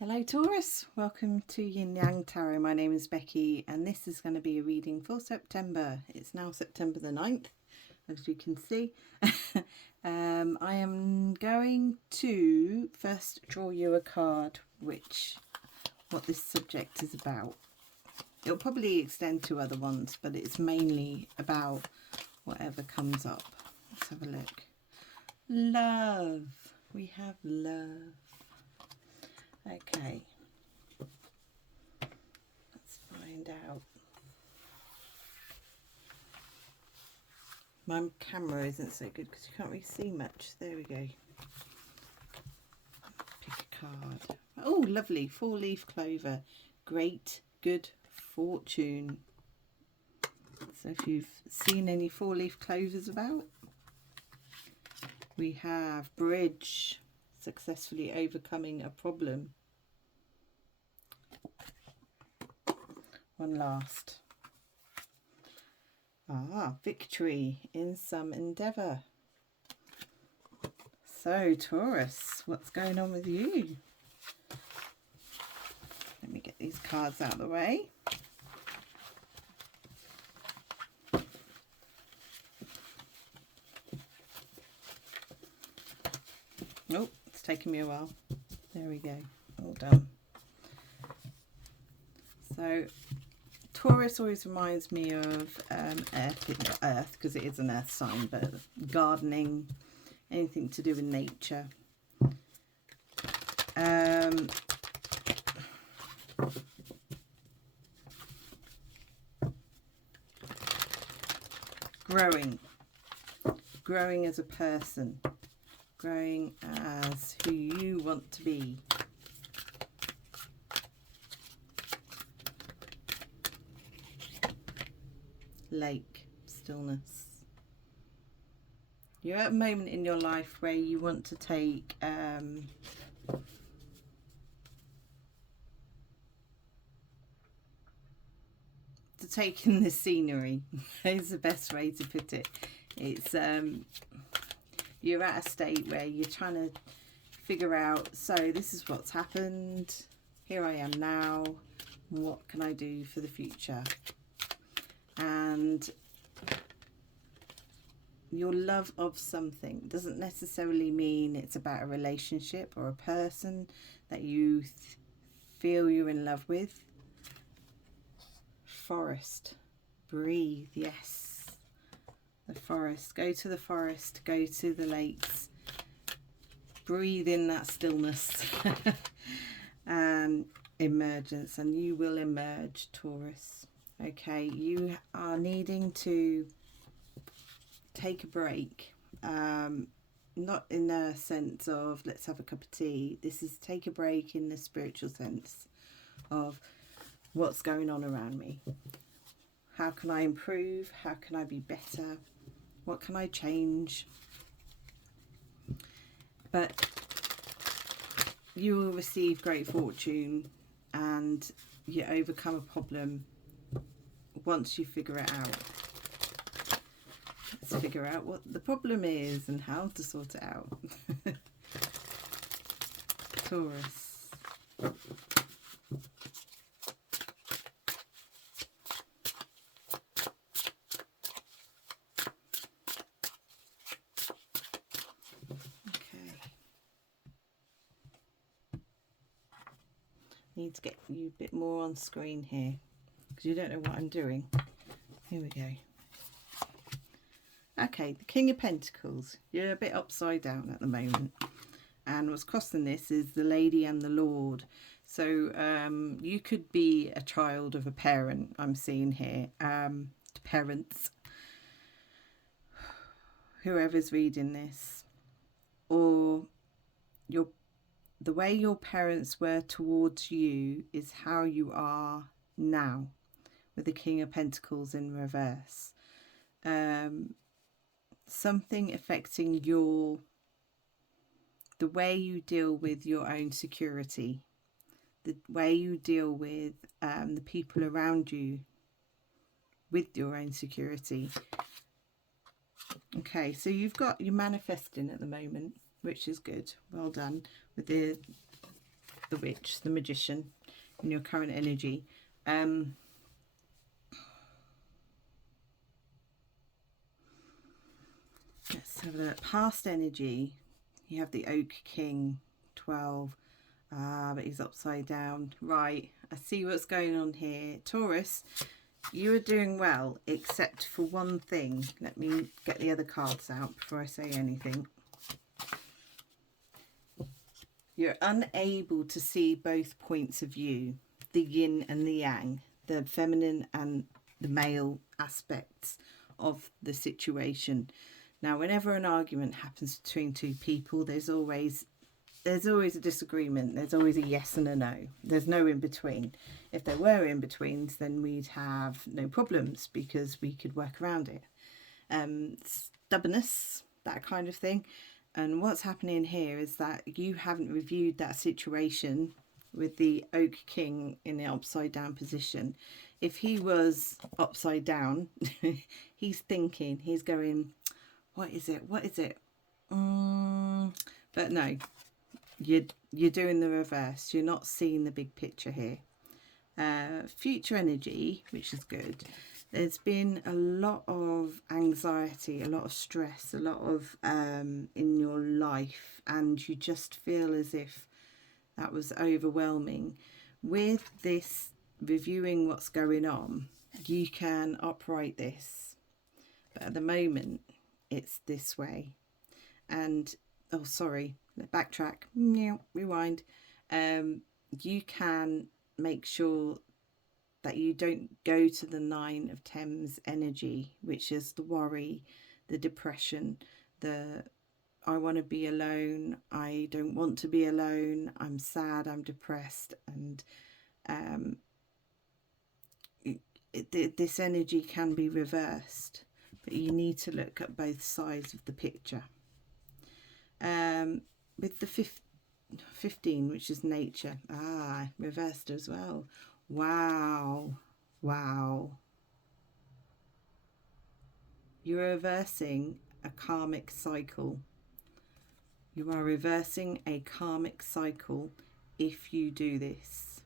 Hello Taurus, welcome to Yin Yang Tarot. My name is Becky and this is going to be a reading for September. It's now September the 9th, as you can see. I am going to first draw you a card what this subject is about. It'll probably extend to other ones, but it's mainly about whatever comes up. Let's have a look. Love. We have love. Okay, let's find out. My camera isn't so good because you can't really see much. There we go. Pick a card. Oh, lovely. 4-leaf clover. Great, good fortune. So if you've seen any 4-leaf clovers about. We have bridge. Successfully overcoming a problem. One last. Victory in some endeavour. So Taurus, what's going on with you? Let me get these cards out of the way. Oh, it's taking me a while. There we go. All done. So Taurus always reminds me of Earth because it is an Earth sign, but gardening, anything to do with nature. Growing as a person, growing as who you want to be. Lake, stillness. You're at a moment in your life where you want to take in the scenery is the best way to put it. It's you're at a state where you're trying to figure out, so this is what's happened, here I am now, what can I do for the future? And your love of something doesn't necessarily mean it's about a relationship or a person that you feel you're in love with. Forest, breathe, yes. The forest, go to the forest, go to the lakes, breathe in that stillness and emergence, and you will emerge, Taurus. Okay, you are needing to take a break, not in the sense of let's have a cup of tea. This is take a break in the spiritual sense of what's going on around me. How can I improve? How can I be better? What can I change? But you will receive great fortune and you overcome a problem once you figure it out. Let's figure out what the problem is and how to sort it out. Taurus. Okay. Need to get you a bit more on screen here because you don't know what I'm doing. Here we go. Okay, the King of Pentacles. You're a bit upside down at the moment. And what's crossing this is the Lady and the Lord. So you could be a child of a parent, I'm seeing here. Parents. Whoever's reading this. Or the way your parents were towards you is how you are now. With the King of Pentacles in reverse. Something affecting the way you deal with your own security, the way you deal with the people around you with your own security. Okay, so you're manifesting at the moment, which is good. Well done with the the witch, the magician in your current energy. Let's have a look. Past energy, you have the Oak King, 12. But he's upside down. Right, I see what's going on here. Taurus, you are doing well, except for one thing. Let me get the other cards out before I say anything. You're unable to see both points of view, the yin and the yang, the feminine and the male aspects of the situation. Now, whenever an argument happens between two people, there's always a disagreement. There's always a yes and a no. There's no in between. If there were in betweens, then we'd have no problems because we could work around it. Stubbornness, that kind of thing. And what's happening here is that you haven't reviewed that situation with the Oak King in the upside down position. If he was upside down, he's thinking, he's going, what is it? What is it? But no, you're doing the reverse. You're not seeing the big picture here. Future energy, which is good. There's been a lot of anxiety, a lot of stress, a lot of in your life, and you just feel as if that was overwhelming. With this reviewing what's going on, you can upright this, but at the moment it's this way. And oh, sorry, backtrack, rewind. You can make sure that you don't go to the 9 of Thames energy, which is the worry, the depression, the I want to be alone, I don't want to be alone, I'm sad, I'm depressed. And this energy can be reversed, but you need to look at both sides of the picture. With the 15, which is nature, reversed as well. Wow. You're reversing a karmic cycle. You are reversing a karmic cycle if you do this.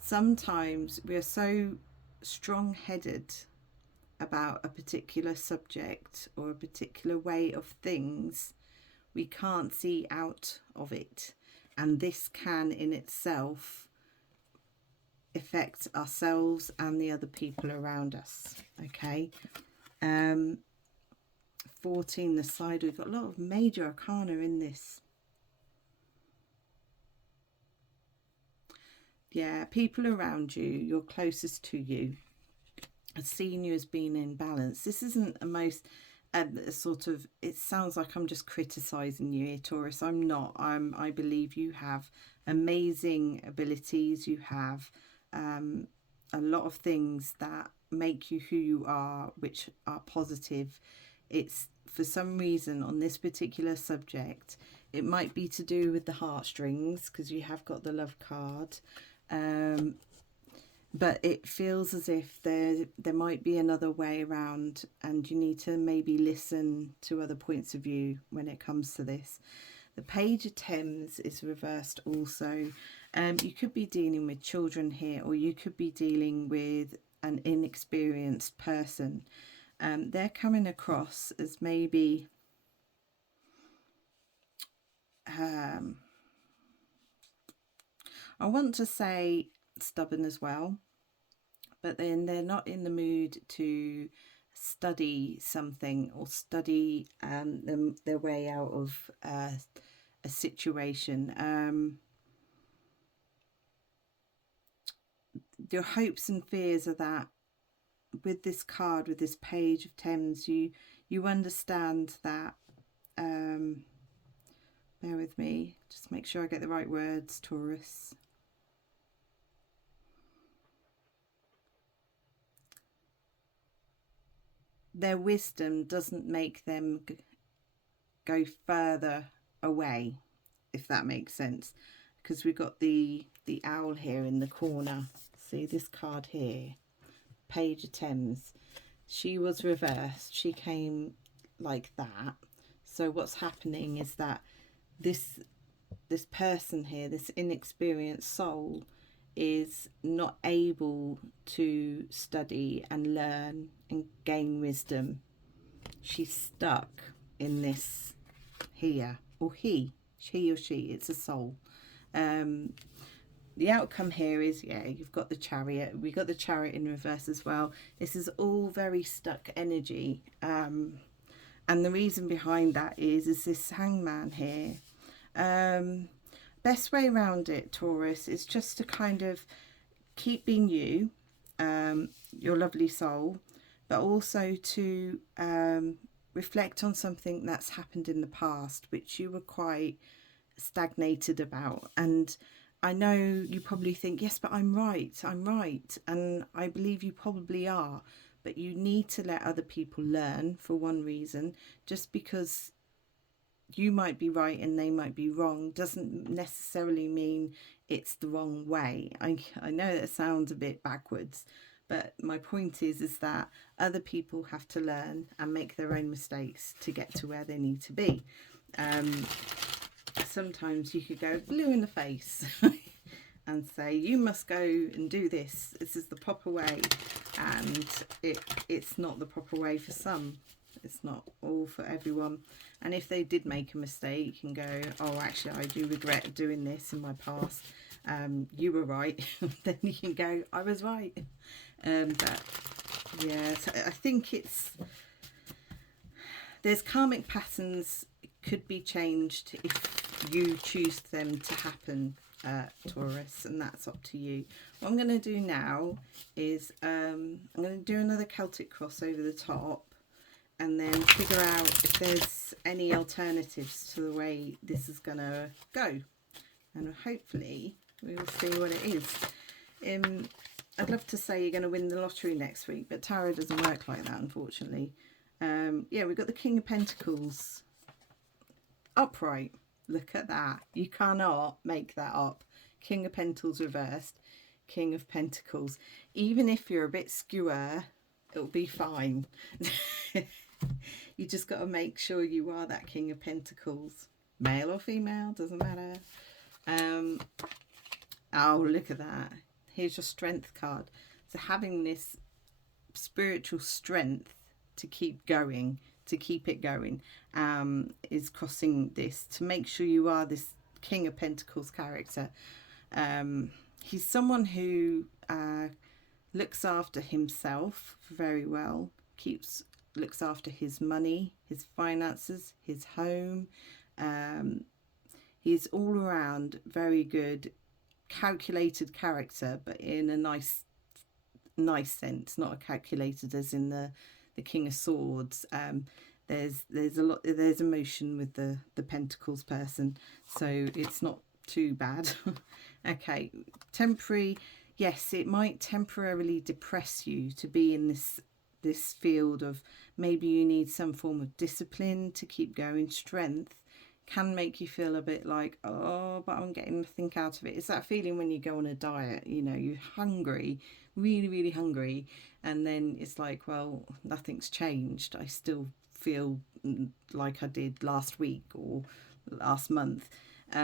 Sometimes we are so strong-headed about a particular subject or a particular way of things, we can't see out of it. And this can in itself affect ourselves and the other people around us. Okay. 14, the side, we've got a lot of major arcana in this. Yeah, people around you, you're closest to you, are seeing you as being in balance. This isn't a most sort of, it sounds like I'm just criticizing you here, Taurus. I'm not. I believe you have amazing abilities. You have a lot of things that make you who you are, which are positive. It's for some reason on this particular subject, it might be to do with the heartstrings, because you have got the love card. But it feels as if there might be another way around, and you need to maybe listen to other points of view when it comes to this. The Page of Thames is reversed also. You could be dealing with children here, or you could be dealing with an inexperienced person. They're coming across as maybe I want to say stubborn as well, but then they're not in the mood to study something or study their way out of a situation. Your hopes and fears are that with this card, with this Page of Thames, you understand that, bear with me, just make sure I get the right words, Taurus. Their wisdom doesn't make them go further away, if that makes sense, because we've got the owl here in the corner. See this card here, Page of Thames. She was reversed. She came like that. So what's happening is that this this person here, this inexperienced soul, is not able to study and learn and gain wisdom. She's stuck in this here, or he or she, it's a soul. The outcome here is, yeah, you've got the Chariot. We got the Chariot in reverse as well. This is all very stuck energy. And the reason behind that is this Hangman here. Best way around it, Taurus, is just to kind of keep being you, your lovely soul, but also to reflect on something that's happened in the past, which you were quite stagnated about. And I know you probably think, yes, but I'm right. And I believe you probably are. But you need to let other people learn, for one reason. Just because you might be right and they might be wrong doesn't necessarily mean it's the wrong way. I know that sounds a bit backwards, but my point is that other people have to learn and make their own mistakes to get to where they need to be. Sometimes you could go blue in the face and say, you must go and do this. This is the proper way. And it's not the proper way for some. It's not all for everyone. And if they did make a mistake and go, oh, actually, I do regret doing this in my past, you were right, then you can go, I was right. But yeah, so I think there's karmic patterns could be changed if you choose them to happen, Taurus, and that's up to you. What I'm going to do now is I'm going to do another Celtic cross over the top, and then figure out if there's any alternatives to the way this is going to go. And hopefully we will see what it is. I'd love to say you're going to win the lottery next week, but tarot doesn't work like that, unfortunately. Yeah, we've got the King of Pentacles upright. Look at that. You cannot make that up. King of Pentacles reversed. King of Pentacles. Even if you're a bit skewer, it'll be fine. You just got to make sure you are that King of Pentacles. Male or female, doesn't matter. Oh, look at that. Here's your strength card. So having this spiritual strength to keep going, to keep it going, is crossing this, to make sure you are this King of Pentacles character. He's someone who looks after himself very well, looks after his money, his finances, his home. He's all around very good, calculated character, but in a nice sense, not a calculated as in the King of Swords. There's emotion with the Pentacles person, so it's not too bad. Okay, temporary. Yes, it might temporarily depress you to be in this field of, maybe you need some form of discipline to keep going. Strength can make you feel a bit like, oh, but I'm getting nothing out of it. It's that feeling when you go on a diet, you know, you're hungry, really, really hungry, and then it's like, well, nothing's changed. I still feel like I did last week or last month, but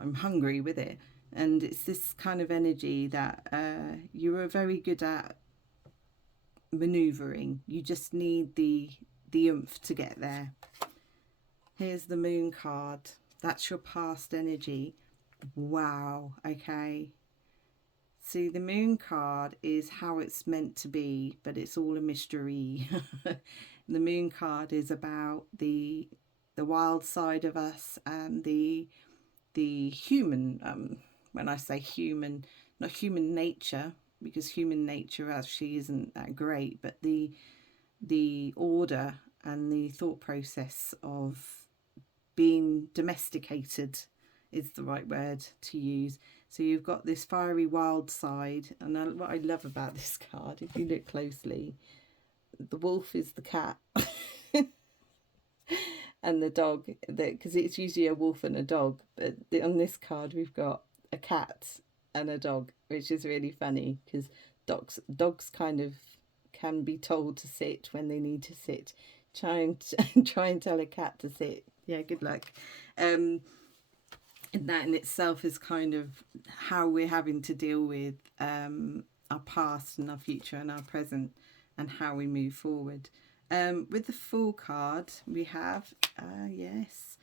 I'm hungry with it. And it's this kind of energy that you are very good at maneuvering. You just need the oomph to get there. Here's the Moon card. That's your past energy. Wow. Okay. See, the Moon card is how it's meant to be, but it's all a mystery. The Moon card is about the wild side of us and the human. When I say human, not human nature, because human nature actually isn't that great, but the order and the thought process of being domesticated is the right word to use. So you've got this fiery wild side, and what I love about this card, if you look closely, the wolf is the cat and the dog, because it's usually a wolf and a dog, but on this card we've got a cat and a dog, which is really funny because dogs kind of can be told to sit when they need to sit. Try and tell a cat to sit. Yeah, good luck. that in itself is kind of how we're having to deal with our past and our future and our present and how we move forward. With the Fool card, we have, yes,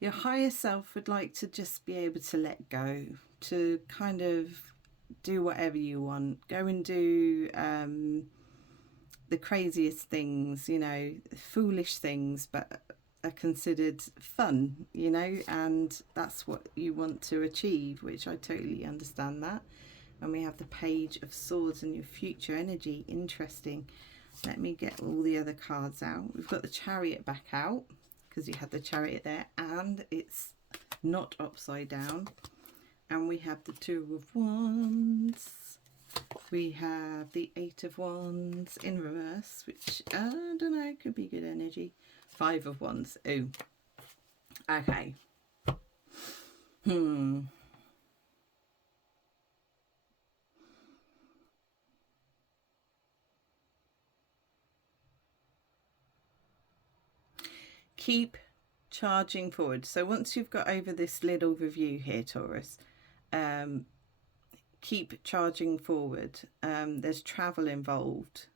your higher self would like to just be able to let go, to kind of do whatever you want, go and do the craziest things, you know, foolish things, but are considered fun, you know, and that's what you want to achieve, which I totally understand that. And we have the Page of Swords and your future energy. Interesting. Let me get all the other cards out. We've got the Chariot back out because you had the Chariot there and it's not upside down. And we have the Two of Wands. We have the Eight of Wands in reverse, which I don't know, could be good energy. Five of Wands. Ooh. Okay. Keep charging forward. So once you've got over this little review here, Taurus, keep charging forward. There's travel involved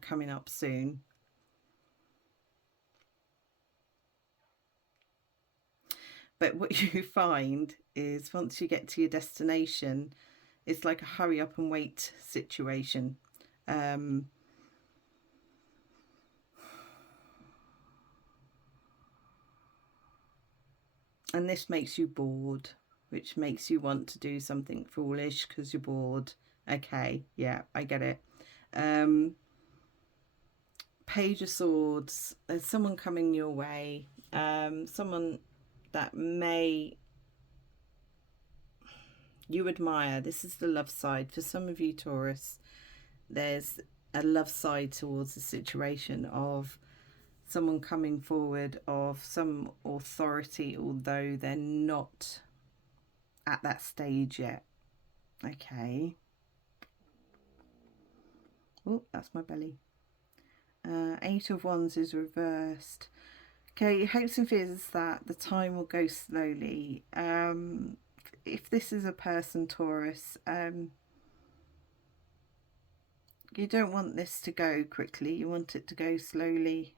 coming up soon. But what you find is once you get to your destination, it's like a hurry up and wait situation. And this makes you bored, which makes you want to do something foolish because you're bored. Okay, yeah, I get it. Page of Swords, there's someone coming your way, someone that you admire. This is the love side. For some of you, Taurus, there's a love side towards the situation of someone coming forward, of some authority, although they're not at that stage yet. Okay. Oh, that's my belly. Eight of Wands is reversed. Okay, your hopes and fears is that the time will go slowly. If this is a person, Taurus, you don't want this to go quickly. You want it to go slowly.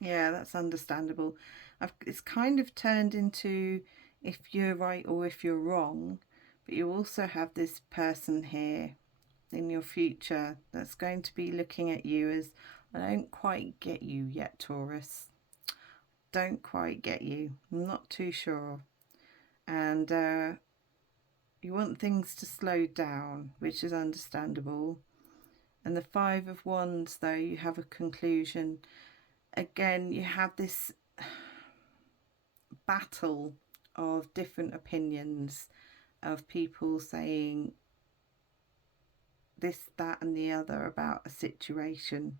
Yeah, that's understandable. It's kind of turned into if you're right or if you're wrong, but you also have this person here in your future that's going to be looking at you as, I don't quite get you yet, Taurus. Don't quite get you. I'm not too sure. And you want things to slow down, which is understandable. And the Five of Wands, though, you have a conclusion. Again, you have this battle of different opinions of people saying this, that and the other about a situation.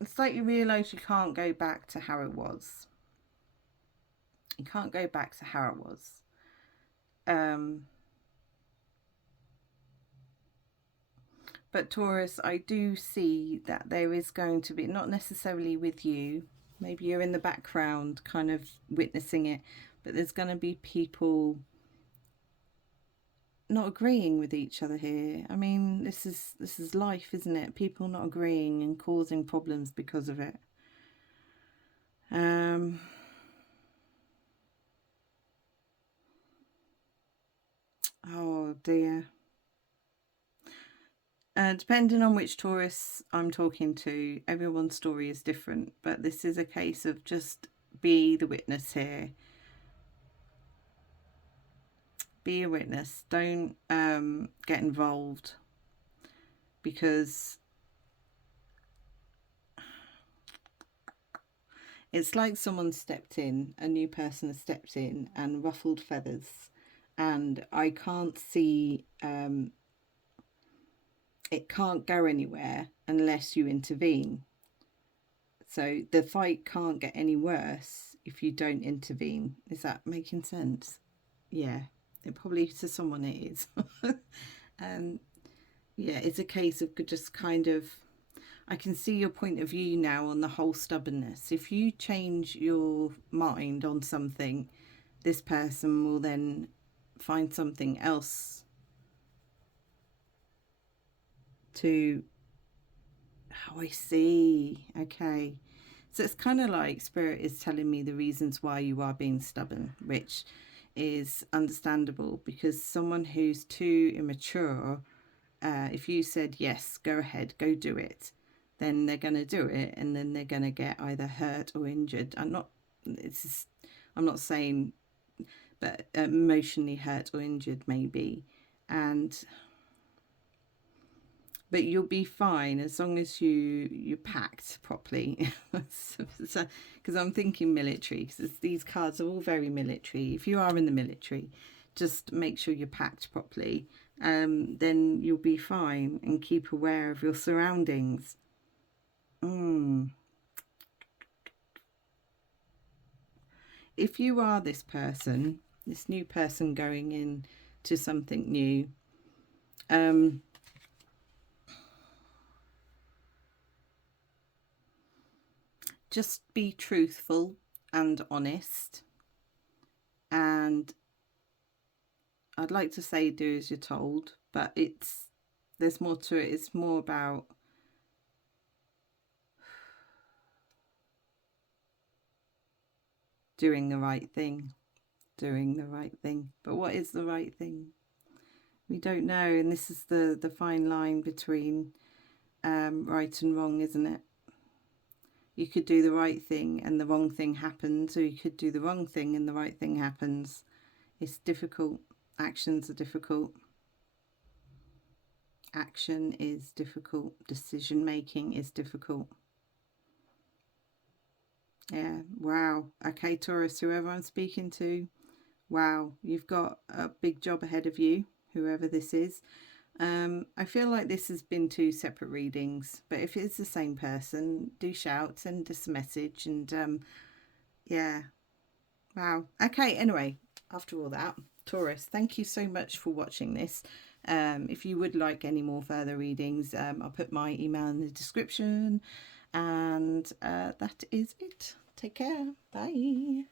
It's like you realise you can't go back to how it was. You can't go back to how it was. But Taurus, I do see that there is going to be, not necessarily with you, maybe you're in the background kind of witnessing it, but there's going to be people not agreeing with each other here. I mean, this is life, isn't it? People not agreeing and causing problems because of it. Oh dear. Depending on which Taurus I'm talking to, everyone's story is different, but this is a case of just be the witness here. Be a witness. Don't get involved, because it's like someone stepped in, a new person has stepped in and ruffled feathers, and I can't see it can't go anywhere unless you intervene. So the fight can't get any worse if you don't intervene. Is that making sense? Yeah, it probably to someone it is. yeah, it's a case of just kind of, I can see your point of view now on the whole stubbornness. If you change your mind on something, this person will then find something else to, oh, I see. Okay. So it's kind of like Spirit is telling me the reasons why you are being stubborn, which is understandable, because someone who's too immature, if you said, yes, go ahead, go do it, then they're going to do it, and then they're going to get either hurt or injured. I'm not saying, but emotionally hurt or injured maybe. And but you'll be fine as long as you packed properly. So, because I'm thinking military, because these cards are all very military. If you are in the military, just make sure you're packed properly. Then you'll be fine, and keep aware of your surroundings. If you are this person, this new person going in to something new, just be truthful and honest. And I'd like to say do as you're told, but there's more to it. It's more about doing the right thing. Doing the right thing. But what is the right thing? We don't know. And this is the fine line between right and wrong, isn't it? You could do the right thing and the wrong thing happens, or you could do the wrong thing and the right thing happens. It's difficult. Actions are difficult. Action is difficult. Decision making is difficult. Yeah, wow. Okay, Taurus, whoever I'm speaking to, wow, you've got a big job ahead of you, whoever this is. I feel like this has been two separate readings, but if it's the same person, do shout, send us a message, and yeah, wow. Okay, anyway, after all that, Taurus, thank you so much for watching this. If you would like any more further readings, I'll put my email in the description, and that is it. Take care. Bye.